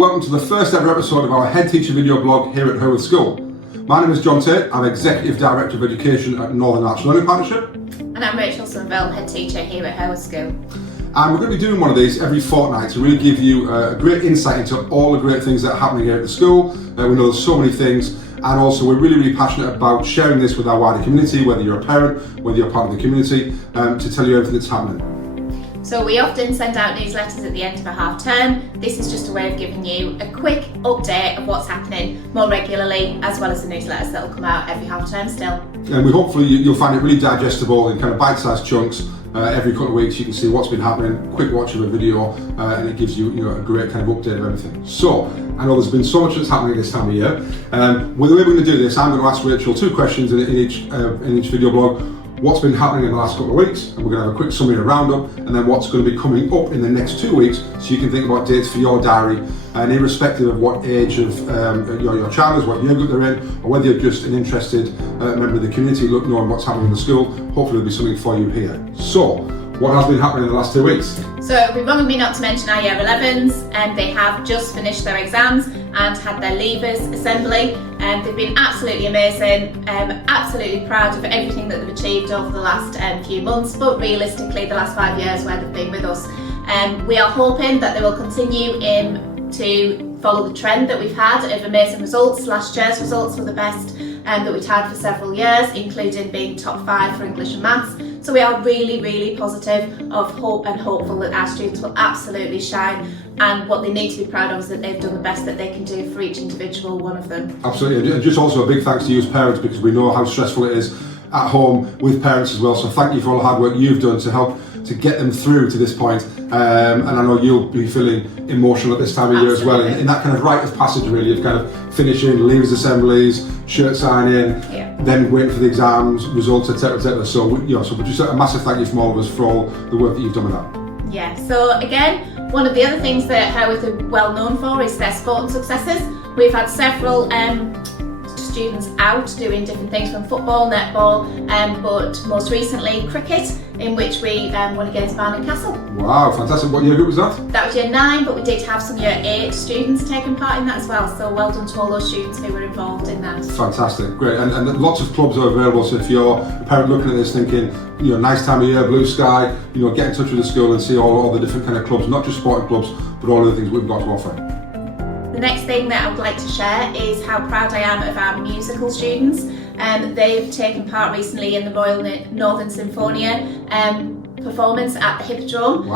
welcome to the first ever episode of our Headteacher video blog here at Hurworth School. My name is John Tate, I'm Executive Director of Education at Northern Arts Learning Partnership. And I'm Rachel Somerville, Headteacher here at Hurworth School. And we're going to be doing one of these every fortnight to really give you a great insight into all the great things that are happening here at the school. We know there's so many things, and also we're really passionate about sharing this with our wider community, whether you're a parent, whether you're part of the community, to tell you everything that's happening. So we often send out newsletters at the end of a half term. This is just a way of giving you a quick update of what's happening more regularly, as well as the newsletters that will come out every half term still. And we hopefully you'll find it really digestible in kind of bite-sized chunks. Every couple of weeks you can see what's been happening, quick watch of a video, and it gives you, a great kind of update of everything. So, I know there's been so much that's happening this time of year. The way we're going to do this, I'm going to ask Rachel two questions in each video blog. What's been happening in the last couple of weeks, and we're going to have a quick summary and roundup, and then what's going to be coming up in the next 2 weeks, so you can think about dates for your diary, and irrespective of what age of your child is, what year group they're in, or whether you're just an interested member of the community knowing what's happening in the school, hopefully there'll be something for you here. So, what has been happening in the last 2 weeks? So we remind me not to mention our Year 11s, and they have just finished their exams and had their leavers assembly, and they've been absolutely amazing. Absolutely proud of everything that they've achieved over the last few months, but realistically the last 5 years where they've been with us. We are hoping that they will continue to follow the trend that we've had of amazing results. Last year's results were the best that we've had for several years, including being top 5 for English and Maths. So we are really positive of hope and hopeful that our students will absolutely shine, and what they need to be proud of is that they've done the best that they can do for each individual one of them. Absolutely, and just also a big thanks to you as parents, because we know how stressful it is at home with parents as well, so thank you for all the hard work you've done to help to get them through to this point. And I know you'll be feeling emotional at this time of year as well, in that kind of rite of passage really of kind of finishing leavers assemblies, shirt signing, then waiting for the exams, results, etc. So just a massive thank you from all of us for all the work that you've done with that. Yeah, so again, one of the other things that Hurworth are well known for is their sport and successes. We've had several students out doing different things from football, netball, but most recently cricket, in which we won against Barnet Castle. Wow, fantastic. What year group was that? That was year 9, but we did have some year 8 students taking part in that as well, so well done to all those students who were involved in that. Fantastic, great. And lots of clubs are available, so if you're a parent looking at this thinking, nice time of year, blue sky, get in touch with the school and see all the different kind of clubs, not just sporting clubs, but all of the things we've got to offer. The next thing that I would like to share is how proud I am of our musical students. They've taken part recently in the Royal Northern Symphonia performance at the Hippodrome,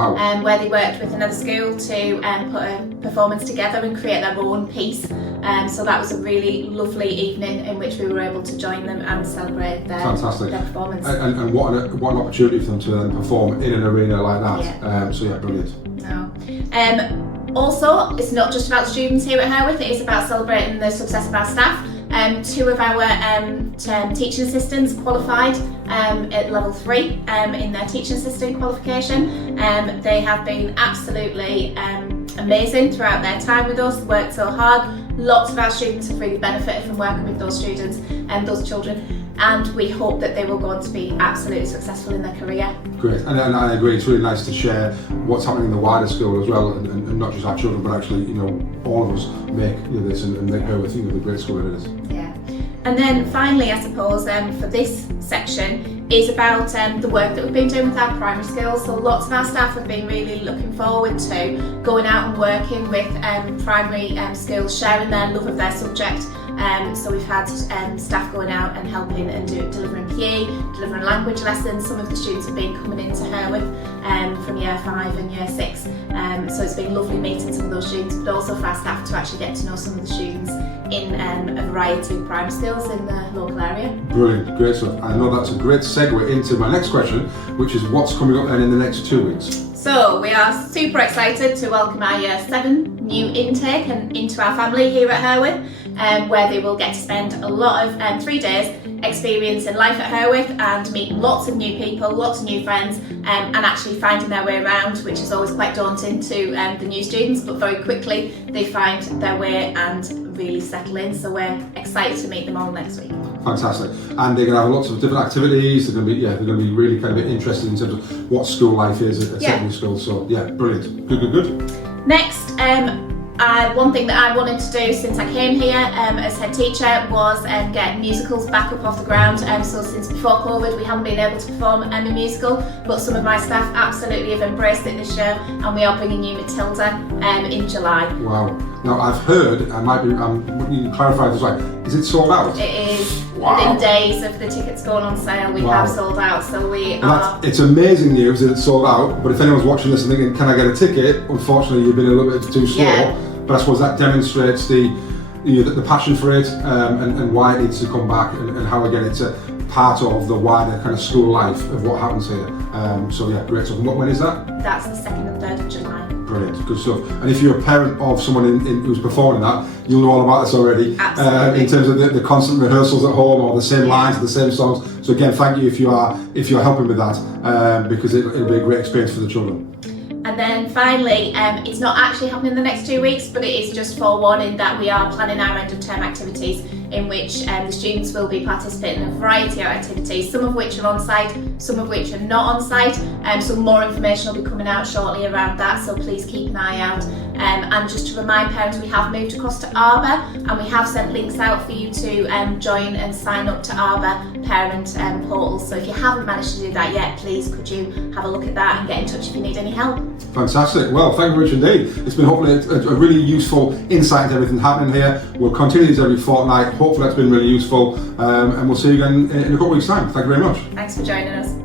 where they worked with another school to put a performance together and create their own piece. So that was a really lovely evening in which we were able to join them and celebrate their performance. And what an opportunity for them to then perform in an arena like that. Brilliant. No. Also, it's not just about students here at Hurworth, it is about celebrating the success of our staff. 2 of our teaching assistants qualified at level 3 in their teaching assistant qualification. They have been absolutely amazing throughout their time with us, worked so hard. Lots of our students have really benefited from working with those students and those children, and we hope that they will go on to be absolutely successful in their career. Great, and I agree, it's really nice to share what's happening in the wider school as well, and not just our children, but actually, all of us make this and make Hurworth the great school that it is. Yeah, and then finally, I suppose, for this section is about the work that we've been doing with our primary schools. So lots of our staff have been really looking forward to going out and working with primary schools, sharing their love of their subject. So we've had staff going out and helping and delivering PE, delivering language lessons. Some of the students have been coming into Hurworth from year 5 and year 6. So it's been lovely meeting some of those students, but also for our staff to actually get to know some of the students in a variety of primary schools in the local area. Brilliant, great stuff. I know that's a great segue into my next question, which is what's coming up then in the next 2 weeks? So we are super excited to welcome our year 7 new intake and into our family here at Hurworth, where they will get to spend a lot of 3 days experiencing life at Hurworth and meeting lots of new people, lots of new friends, and actually finding their way around, which is always quite daunting to the new students, but very quickly they find their way and really settle in. So we're excited to meet them all next week. Fantastic. And they're going to have lots of different activities. They're going to be really kind of interested in terms of what school life is at secondary school. So brilliant. Good. Next, One thing that I wanted to do since I came here as head teacher was get musicals back up off the ground. So since before COVID we haven't been able to perform a musical, but some of my staff absolutely have embraced it this year, and we are bringing you Matilda in July. Wow. Now I've heard, you can clarify this, right? Is it sold out? It is. Wow. Within days of the tickets going on sale, we have sold out. So we are. It's amazing news that it's sold out. But if anyone's watching this and thinking, "Can I get a ticket?" Unfortunately, you've been a little bit too slow. Yeah. But I suppose that demonstrates the passion for it and why it needs to come back and how again it's a part of the wider kind of school life of what happens here. So yeah, great stuff. And when is that? That's the 2nd and 3rd of July. Brilliant, good stuff. And if you're a parent of someone who's performing that, you'll know all about this already. Absolutely. In terms of the constant rehearsals at home or the same lines, the same songs. So again, thank you if you're helping with that, because it'll be a great experience for the children. And then finally, it's not actually happening in the next 2 weeks, but it is just forewarning that we are planning our end of term activities in which the students will be participating in a variety of activities, some of which are on site, some of which are not on site. So more information will be coming out shortly around that, so please keep an eye out. And just to remind parents, we have moved across to Arbor, and we have sent links out for you to join and sign up to Arbor parent portal. So if you haven't managed to do that yet, please could you have a look at that and get in touch if you need any help. Fantastic. Well, thank you very much indeed. It's been hopefully a really useful insight into everything happening here. We'll continue this every fortnight. Hopefully that's been really useful, and we'll see you again in a couple of weeks' time. Thank you very much. Thanks for joining us.